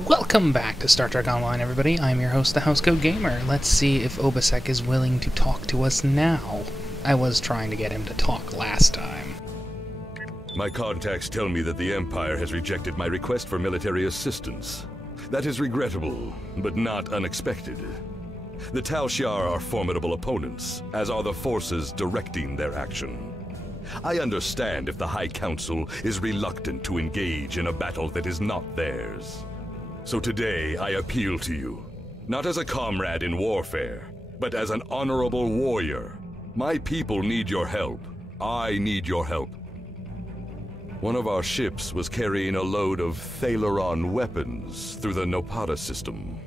Welcome back to Star Trek Online, everybody. I'm your host, the Housecoat Gamer. Let's see if Obasek is willing to talk to us now. I was trying to get him to talk last time. My contacts tell me that the Empire has rejected my request for military assistance. That is regrettable, but not unexpected. The Tal Shiar are formidable opponents, as are the forces directing their action. I understand if the High Council is reluctant to engage in a battle that is not theirs. So today I appeal to you, not as a comrade in warfare, but as an honorable warrior. My people need your help. I need your help. One of our ships was carrying a load of Thalaron weapons through the Nopata system.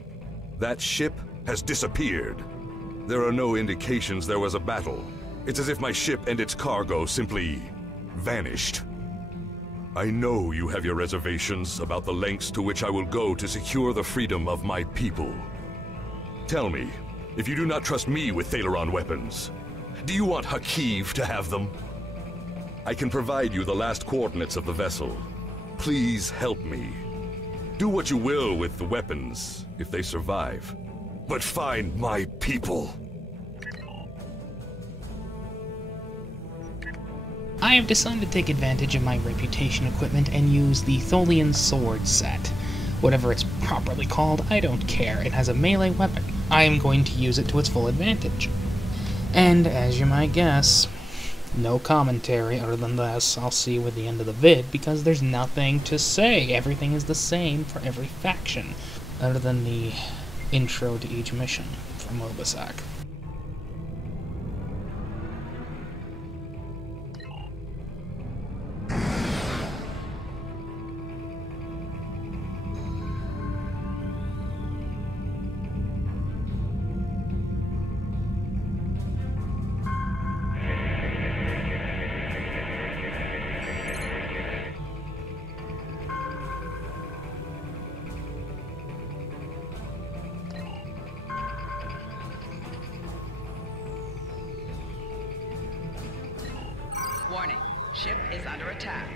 That ship has disappeared. There are no indications there was a battle. It's as if my ship and its cargo simply vanished. I know you have your reservations about the lengths to which I will go to secure the freedom of my people. Tell me, if you do not trust me with Thalaron weapons, do you want Hakiv to have them? I can provide you the last coordinates of the vessel. Please help me. Do what you will with the weapons, if they survive. But find my people. I have decided to take advantage of my reputation equipment and use the Tholian sword set. Whatever it's properly called, I don't care. It has a melee weapon. I am going to use it to its full advantage. And, as you might guess, no commentary other than this. I'll see you at the end of the vid, because there's nothing to say. Everything is the same for every faction, other than the intro to each mission from Obasek. Warning, ship is under attack.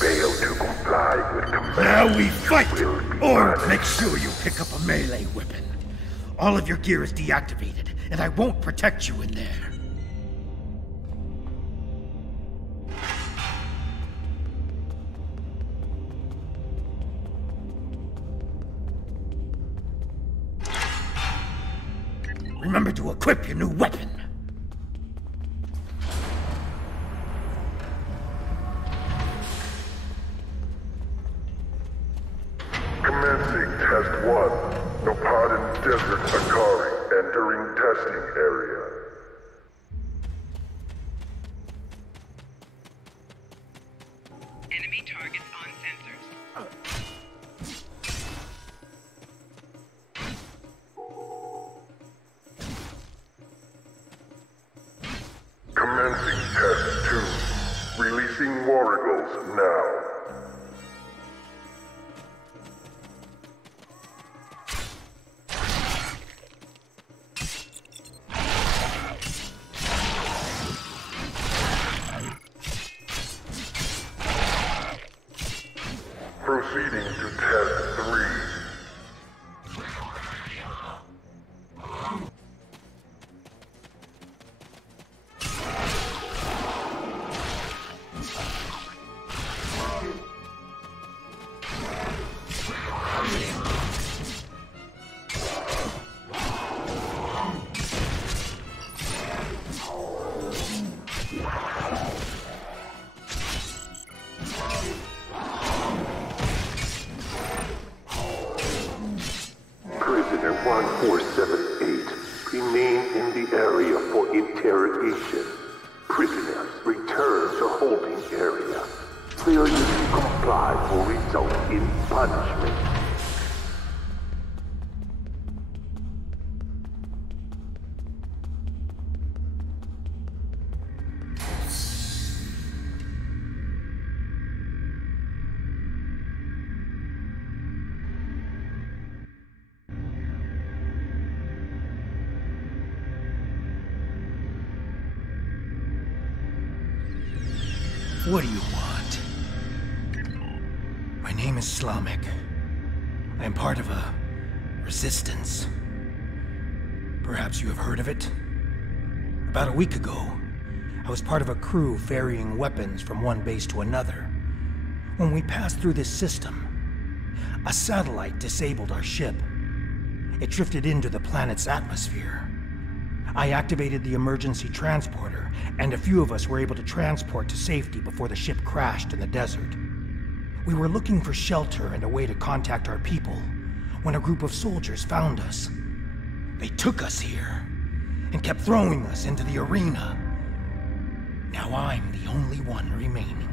fail to comply with commands... Now we fight! will be Or punished. make sure you pick up a melee weapon. All of your gear is deactivated, and I won't protect you in there. Remember to equip your new weapon. Commencing Test 1. Nopadan Desert Akari entering testing area. Enemy targets on sensors. Commencing Test 2. Releasing Warrigals now. Proceeding to Test 3. Prisoner 1478, remain in the area for interrogation. Prisoners, return to holding area. Failure to comply will result in punishment. What do you want? My name is Slamek. I am part of a resistance. Perhaps you have heard of it? About a week ago, I was part of a crew ferrying weapons from one base to another. When we passed through this system, a satellite disabled our ship. It drifted into the planet's atmosphere. I activated the emergency transporter, and a few of us were able to transport to safety before the ship crashed in the desert. We were looking for shelter and a way to contact our people when a group of soldiers found us. They took us here and kept throwing us into the arena. Now I'm the only one remaining.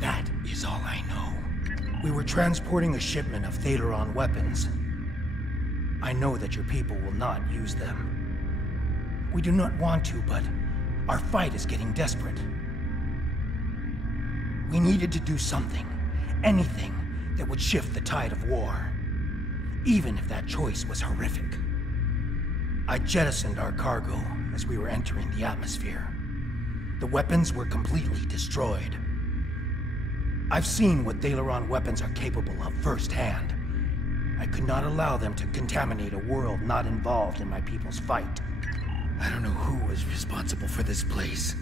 That is all I know. We were transporting a shipment of Thaleron weapons. I know that your people will not use them. We do not want to, but our fight is getting desperate. We needed to do something, anything, that would shift the tide of war, even if that choice was horrific. I jettisoned our cargo as we were entering the atmosphere. The weapons were completely destroyed. I've seen what Thaleron weapons are capable of firsthand. I could not allow them to contaminate a world not involved in my people's fight. I don't know who was responsible for this place.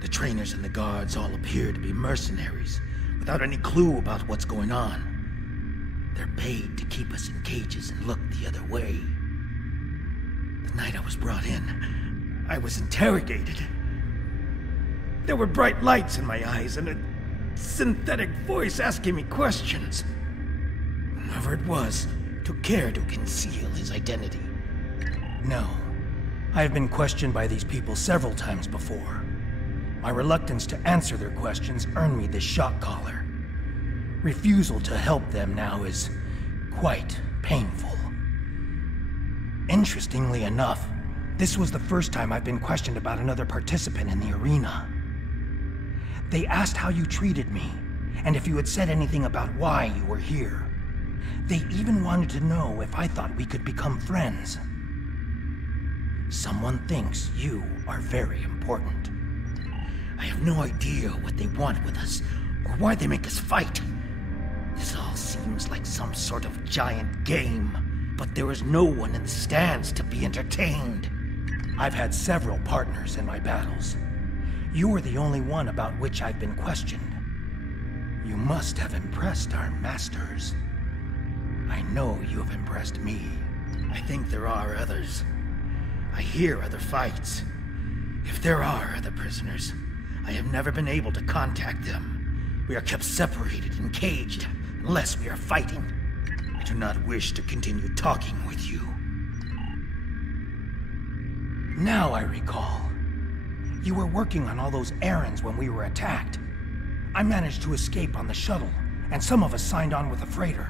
The trainers and the guards all appear to be mercenaries, without any clue about what's going on. They're paid to keep us in cages and look the other way. The night I was brought in, I was interrogated. There were bright lights in my eyes and a synthetic voice asking me questions. Whoever it was, took care to conceal his identity. No. I have been questioned by these people several times before. My reluctance to answer their questions earned me this shock collar. Refusal to help them now is quite painful. Interestingly enough, this was the first time I've been questioned about another participant in the arena. They asked how you treated me, and if you had said anything about why you were here. They even wanted to know if I thought we could become friends. Someone thinks you are very important. I have no idea what they want with us, or why they make us fight. This all seems like some sort of giant game, but there is no one in the stands to be entertained. I've had several partners in my battles. You are the only one about which I've been questioned. You must have impressed our masters. I know you have impressed me. I think there are others. I hear other fights. If there are other prisoners, I have never been able to contact them. We are kept separated and caged, unless we are fighting. I do not wish to continue talking with you. Now I recall. You were working on all those errands when we were attacked. I managed to escape on the shuttle, and some of us signed on with the freighter.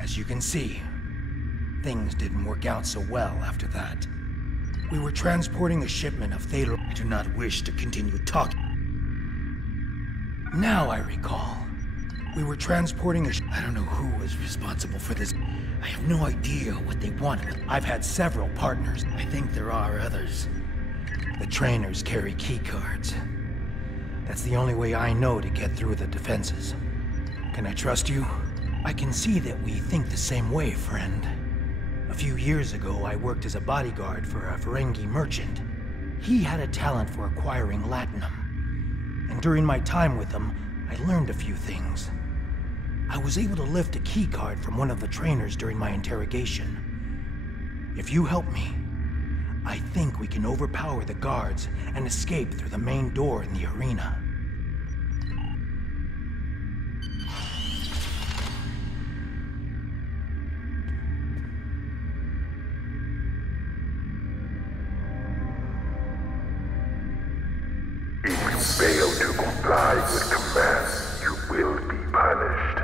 As you can see, things didn't work out so well after that. We were transporting a shipment of Thaler. I do not wish to continue talking. Now I recall. We were transporting a I don't know who was responsible for this. I have no idea what they wanted. I've had several partners. I think there are others. The trainers carry key cards. That's the only way I know to get through the defenses. Can I trust you? I can see that we think the same way, friend. A few years ago, I worked as a bodyguard for a Ferengi merchant. He had a talent for acquiring latinum. And during my time with him, I learned a few things. I was able to lift a key card from one of the trainers during my interrogation. If you help me, I think we can overpower the guards and escape through the main door in the arena. If you fail to comply with commands, you will be punished.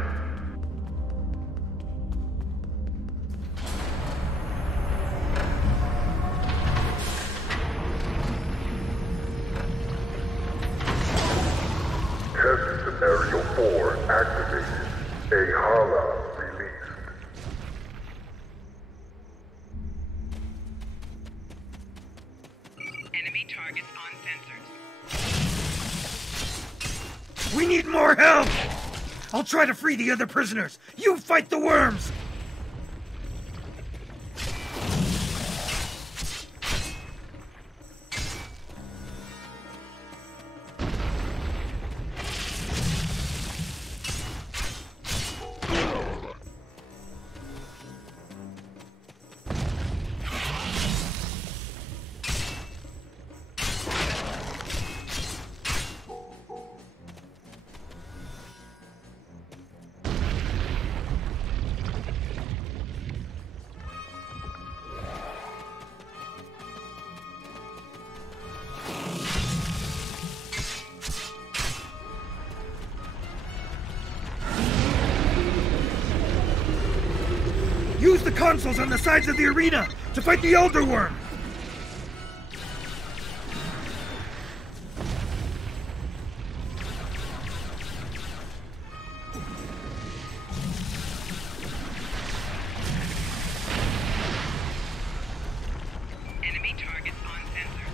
Test Scenario 4 activated. A Hala released. Enemy targets on sensors. We need more help! I'll try to free the other prisoners. You fight the worms! Use the consoles on the sides of the arena to fight the Elder Worm! Enemy targets on sensors.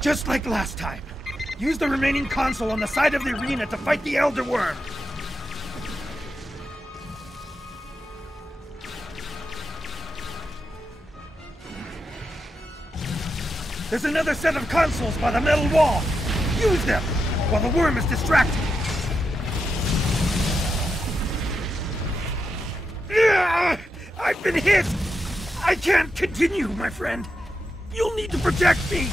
Just like last time. Use the remaining console on the side of the arena to fight the Elder Worm! There's another set of consoles by the metal wall! Use them, while the worm is distracted! I've been hit! I can't continue, my friend! You'll need to protect me!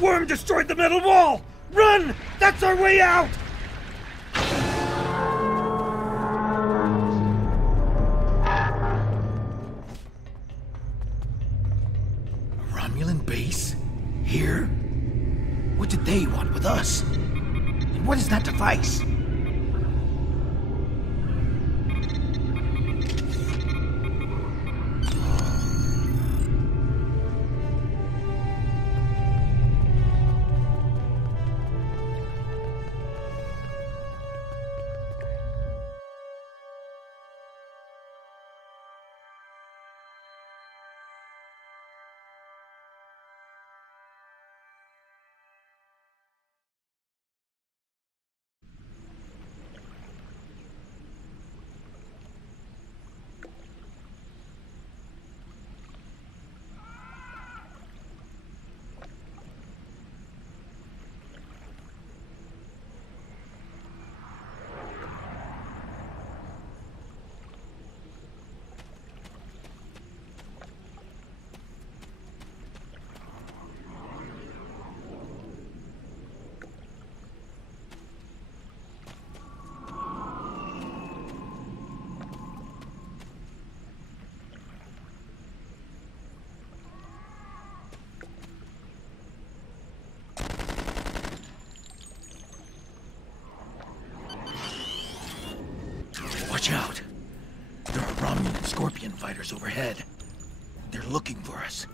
worm destroyed the metal wall! Run! That's our way out! A Romulan base? Here? What did they want with us? And what is that device? Watch out. There are Romulan Scorpion fighters overhead. They're looking for us.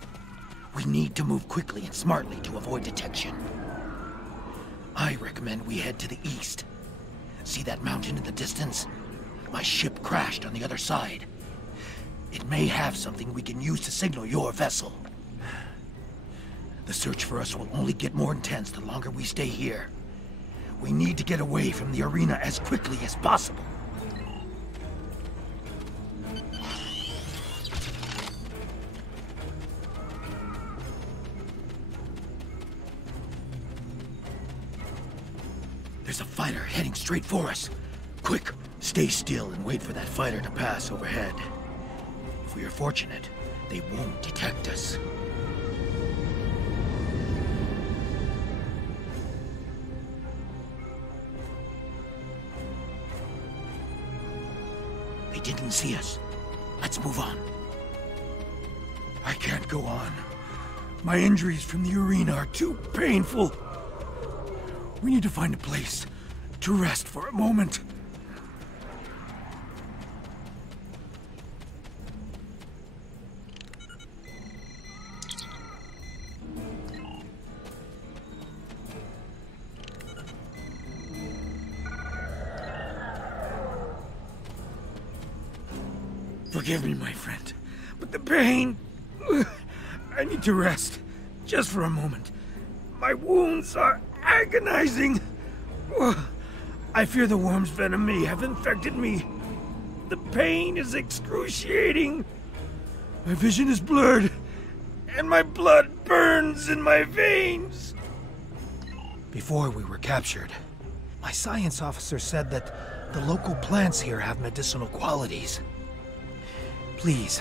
We need to move quickly and smartly to avoid detection. I recommend we head to the east. See that mountain in the distance? My ship crashed on the other side. It may have something we can use to signal your vessel. The search for us will only get more intense the longer we stay here. We need to get away from the arena as quickly as possible. There's a fighter heading straight for us. Quick, stay still and wait for that fighter to pass overhead. If we are fortunate, they won't detect us. They didn't see us. Let's move on. I can't go on. My injuries from the arena are too painful. We need to find a place to rest for a moment. Forgive me, my friend, but the pain... I need to rest, just for a moment. My wounds are agonizing. I fear the worm's venom may have infected me. The pain is excruciating. My vision is blurred, and my blood burns in my veins. Before we were captured, my science officer said that the local plants here have medicinal qualities. Please,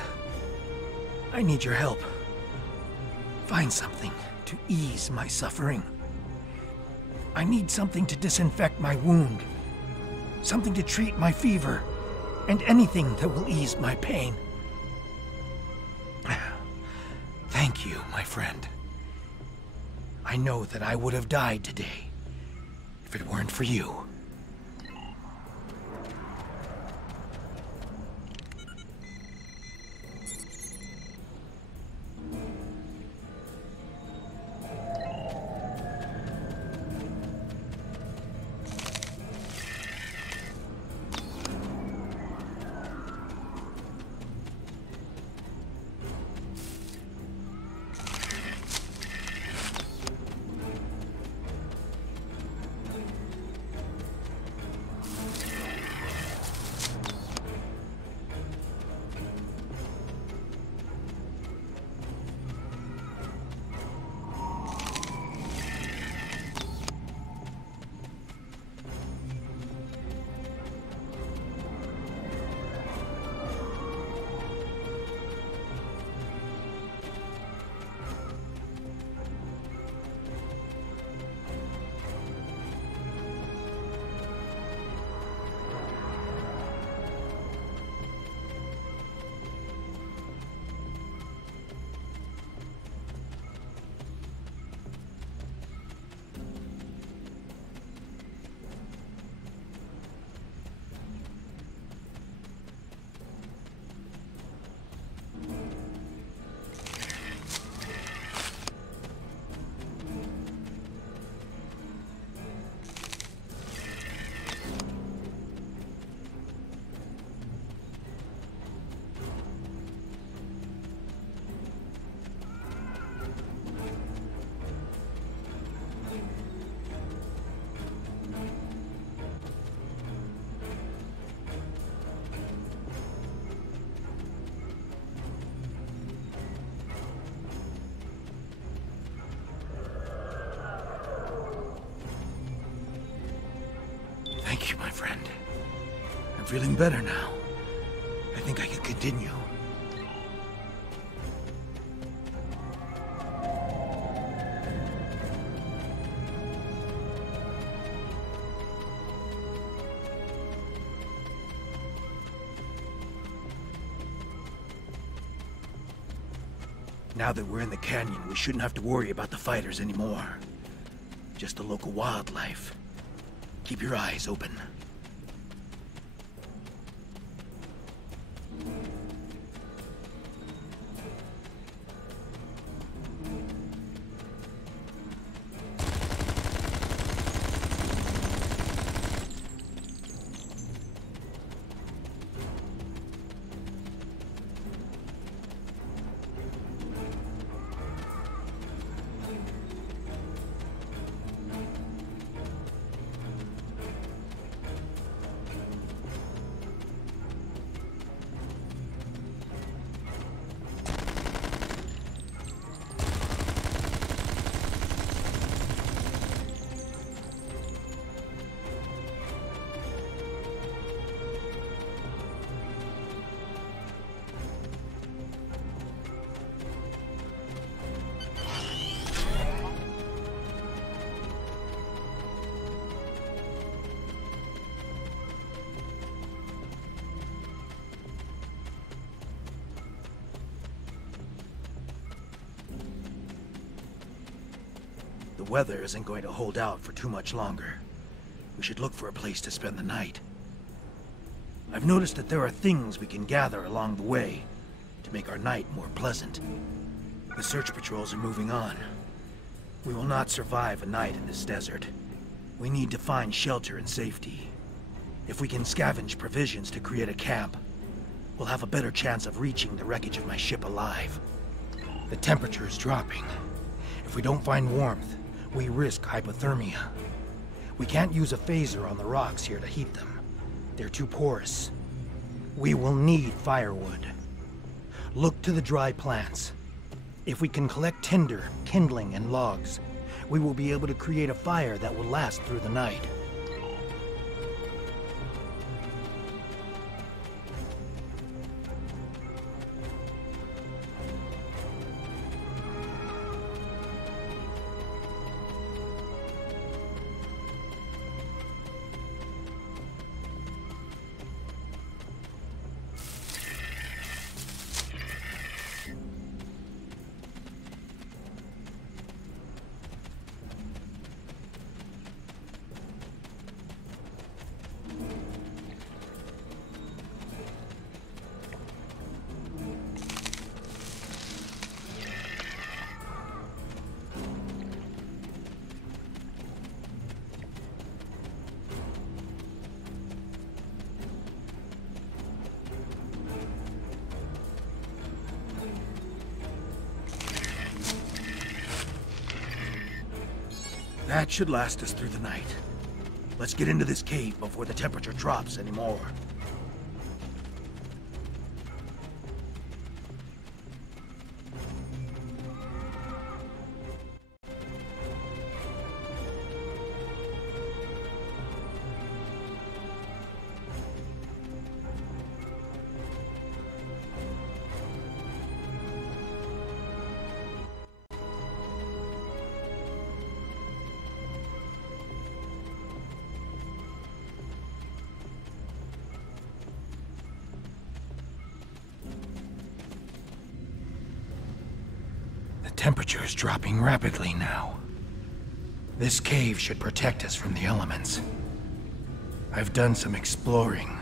I need your help. Find something to ease my suffering. I need something to disinfect my wound, something to treat my fever, and anything that will ease my pain. Thank you, my friend. I know that I would have died today if it weren't for you. Thank you, my friend. I'm feeling better now. I think I can continue. Now that we're in the canyon, we shouldn't have to worry about the fighters anymore. Just the local wildlife. Keep your eyes open. The weather isn't going to hold out for too much longer. We should look for a place to spend the night. I've noticed that there are things we can gather along the way to make our night more pleasant. The search patrols are moving on. We will not survive a night in this desert. We need to find shelter and safety. If we can scavenge provisions to create a camp, we'll have a better chance of reaching the wreckage of my ship alive. The temperature is dropping. If we don't find warmth, we risk hypothermia. We can't use a phaser on the rocks here to heat them. They're too porous. We will need firewood. Look to the dry plants. If we can collect tinder, kindling, and logs, we will be able to create a fire that will last through the night. That should last us through the night. Let's get into this cave before the temperature drops anymore. The temperature is dropping rapidly now. This cave should protect us from the elements. I've done some exploring.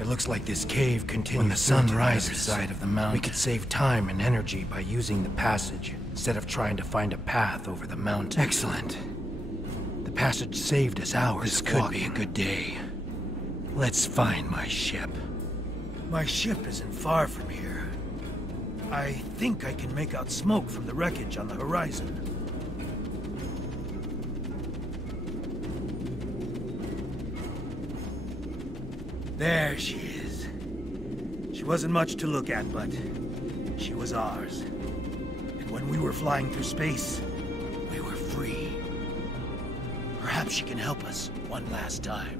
It looks like this cave continues when the sun rises side of the mountain. We could save time and energy by using the passage instead of trying to find a path over the mountain. Excellent. The passage saved us hours. This could be a good day. Let's find my ship. My ship isn't far from here. I think I can make out smoke from the wreckage on the horizon. There she is. She wasn't much to look at, but she was ours. And when we were flying through space, we were free. Perhaps Perhaps she can help us one last time.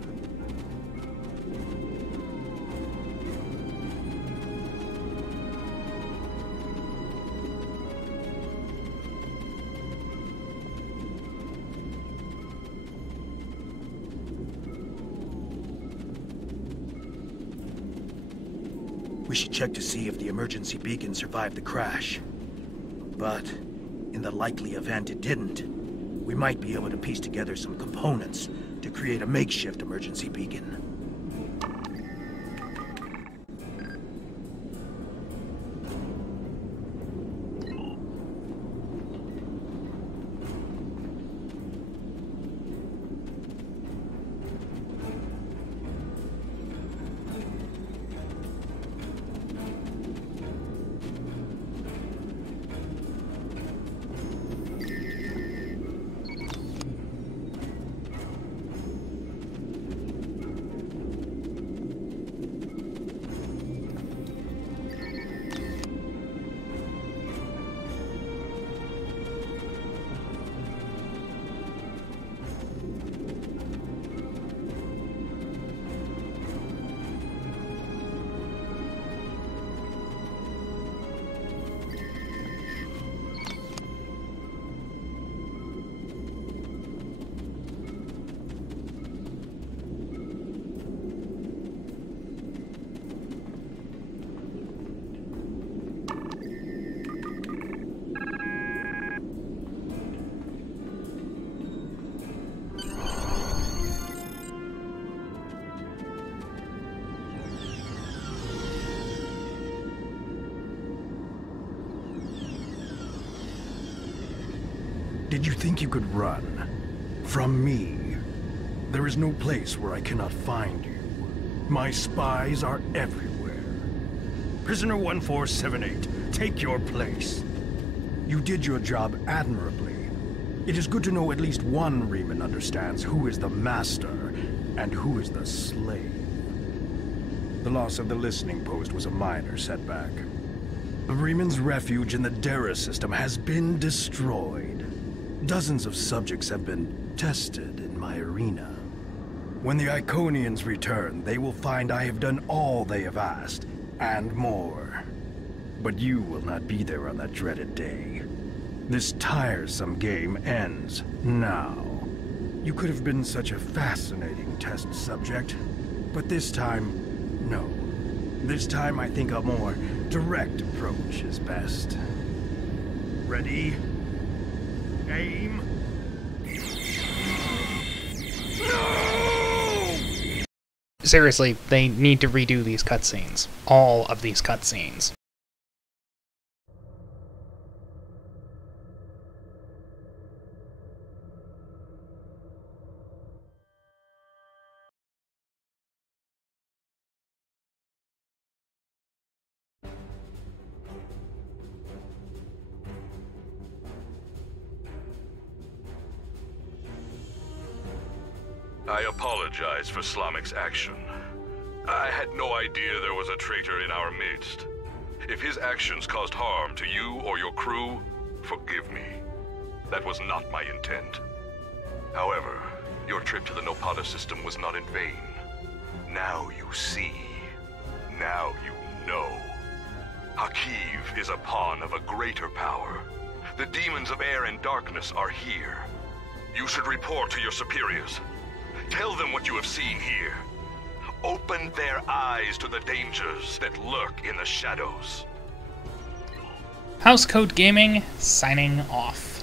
We should check to see if the emergency beacon survived the crash. But, in the likely event it didn't, we might be able to piece together some components to create a makeshift emergency beacon. Did you think you could run? From me? There is no place where I cannot find you. My spies are everywhere. Prisoner 1478, take your place. You did your job admirably. It is good to know at least one Reman understands who is the master and who is the slave. The loss of the listening post was a minor setback. The Reman's refuge in the Dara system has been destroyed. Dozens of subjects have been tested in my arena. When the Iconians return, they will find I have done all they have asked, and more. But you will not be there on that dreaded day. This tiresome game ends now. You could have been such a fascinating test subject, but this time, no. This time I think a more direct approach is best. Ready? Aim. No! Seriously, they need to redo these cutscenes. All of these cutscenes. I apologize for Slamic's action. I had no idea there was a traitor in our midst. If his actions caused harm to you or your crew, forgive me. That was not my intent. However, your trip to the Nopada system was not in vain. Now you see. Now you know. Hakiv is a pawn of a greater power. The demons of air and darkness are here. You should report to your superiors. Tell them what you have seen here. Open their eyes to the dangers that lurk in the shadows. Housecoat Gaming, signing off.